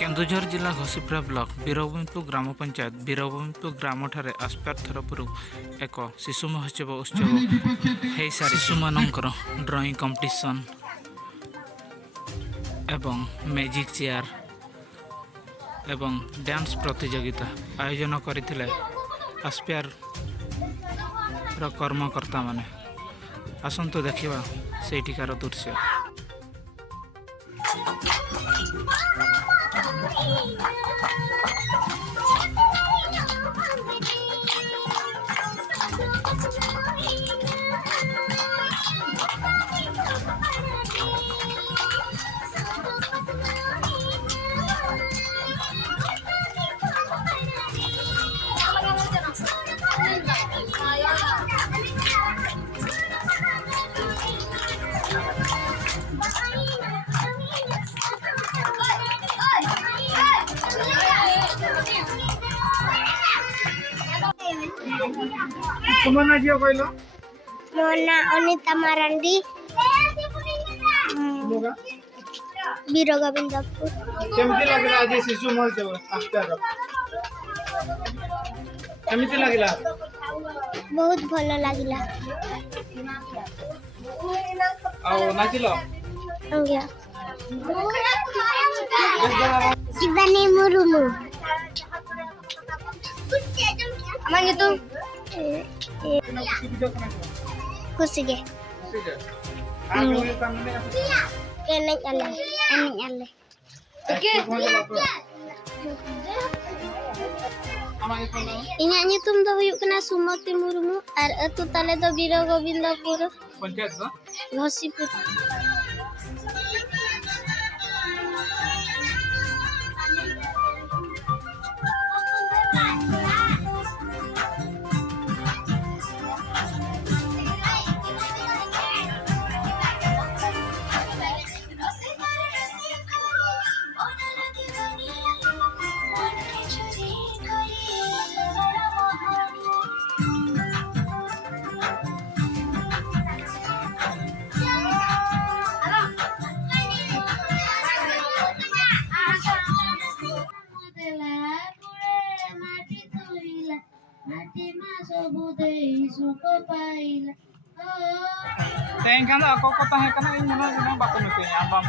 केन्दुझर जिला घसीपुरा ब्लॉक बीरभूमिपुर ग्राम पंचायत बीरभूमिपुर ग्राम ठारे आस्पायर तरफ एक शिशु महोत्सव उत्सव हो सारी शिशु मानकर ड्राइंग कंपटीशन एवं मैजिक चेयर एवं डांस प्रतियोगिता आयोजन करथिले आस्पायर कर्मकर्ता माने। आसंतु देखिबा सेठिकार दृश्य। तुम ना जियो कहलो मोना अनिता मारांडी लोगा बीरो गोविंदपुर। केमती लागला आज शिशु महोत्सव आस्था केमती लागला? बहुत भलो लागिला। आओ नाचिलो अंगिया शिवानी मुरुमु अमन itu kusige enek ale oke inyak nyutum do huyuk kena Sumati Murumu ar atu tale do Biro Gobindapur panchayat का Ghosipur। Teng kan aku kota kana ini mana bako nuke ambam